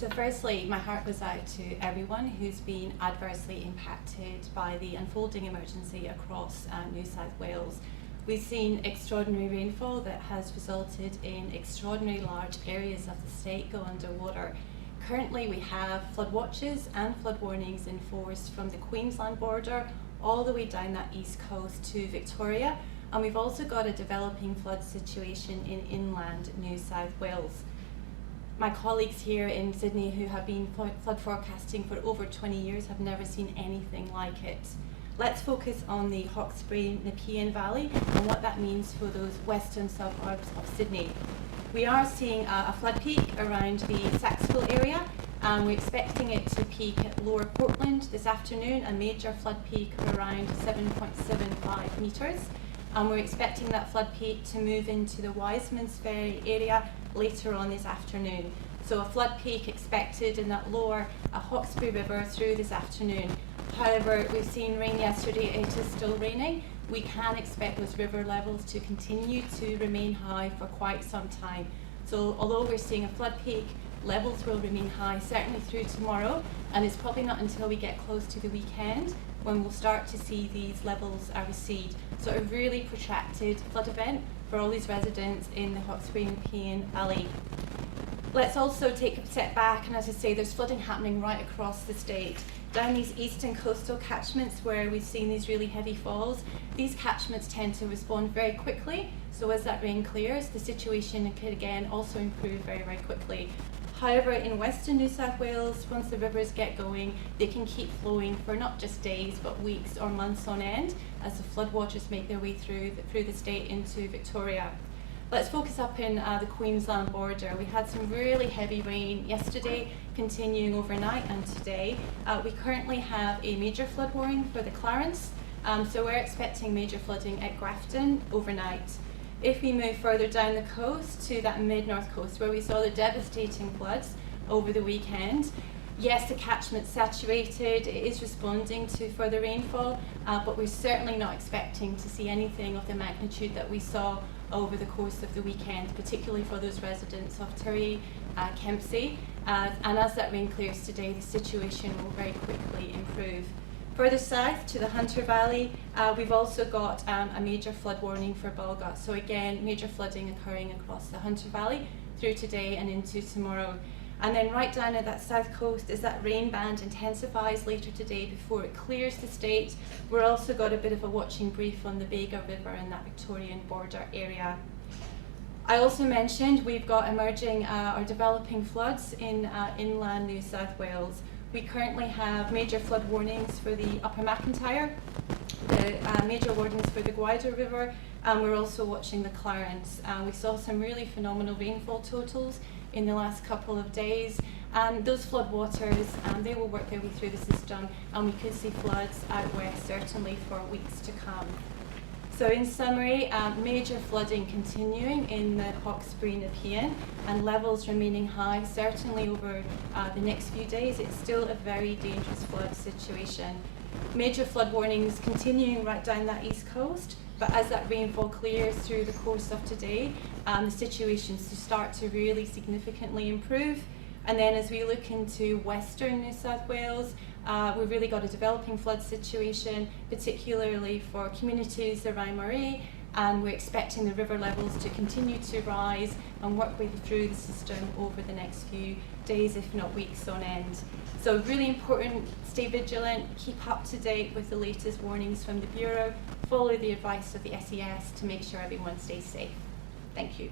So firstly, my heart goes out to everyone who's been adversely impacted by the unfolding emergency across New South Wales. We've seen extraordinary rainfall that has resulted in extraordinarily large areas of the state go underwater. Currently we have flood watches and flood warnings in force from the Queensland border all the way down that east coast to Victoria, and we've also got a developing flood situation in inland New South Wales. My colleagues here in Sydney who have been flood forecasting for over 20 years have never seen anything like it. Let's focus on the Hawkesbury Nepean Valley and what that means for those western suburbs of Sydney. We are seeing a flood peak around the Sackville area, and we're expecting it to peak at Lower Portland this afternoon, a major flood peak of around 7.75 metres. And we're expecting that flood peak to move into the Wisemans Ferry area later on this afternoon. So a flood peak expected in that lower Hawkesbury River through this afternoon. However, we've seen rain yesterday, it is still raining. We can expect those river levels to continue to remain high for quite some time. So although we're seeing a flood peak, levels will remain high certainly through tomorrow, and it's probably not until we get close to the weekend when we'll start to see these levels recede. So a really protracted flood event for all these residents in the Hawkesbury Nepean Valley. Let's also take a step back, and as I say, there's flooding happening right across the state. Down these eastern coastal catchments where we've seen these really heavy falls, these catchments tend to respond very quickly. So as that rain clears, the situation could again also improve very, very quickly. However, in western New South Wales, once the rivers get going, they can keep flowing for not just days, but weeks or months on end as the floodwaters make their way through the state into Victoria. Let's focus up in the Queensland border. We had some really heavy rain yesterday, continuing overnight and today. We currently have a major flood warning for the Clarence, so we're expecting major flooding at Grafton overnight. If we move further down the coast to that mid-north coast where we saw the devastating floods over the weekend, yes, the catchment's saturated, it is responding to further rainfall, but we're certainly not expecting to see anything of the magnitude that we saw over the course of the weekend, particularly for those residents of Tiree, Kempsey, and as that rain clears today, the situation will very quickly improve. Further south to the Hunter Valley, we've also got a major flood warning for Bulga. So again, major flooding occurring across the Hunter Valley through today and into tomorrow. And then right down at that south coast, as that rain band intensifies later today before it clears the state, we're also got a bit of a watching brief on the Bega River in that Victorian border area. I also mentioned we've got emerging or developing floods in inland New South Wales. We currently have major flood warnings for the Upper McIntyre, the major warnings for the Wider River, and we're also watching the Clarence. We saw some really phenomenal rainfall totals in the last couple of days, and those floodwaters, they will work their way through the system, and we could see floods out west certainly for weeks to come. So in summary, major flooding continuing in the Hawkesbury Nepean and levels remaining high certainly over the next few days. It's still a very dangerous flood situation. Major flood warnings continuing right down that east coast, but as that rainfall clears through the course of today, the situations to start to really significantly improve. And then as we look into western New South Wales, we've really got a developing flood situation, particularly for communities around Murray, and we're expecting the river levels to continue to rise and work way through the system over the next few days, if not weeks on end. So really important, stay vigilant, keep up to date with the latest warnings from the Bureau, follow the advice of the SES to make sure everyone stays safe. Thank you.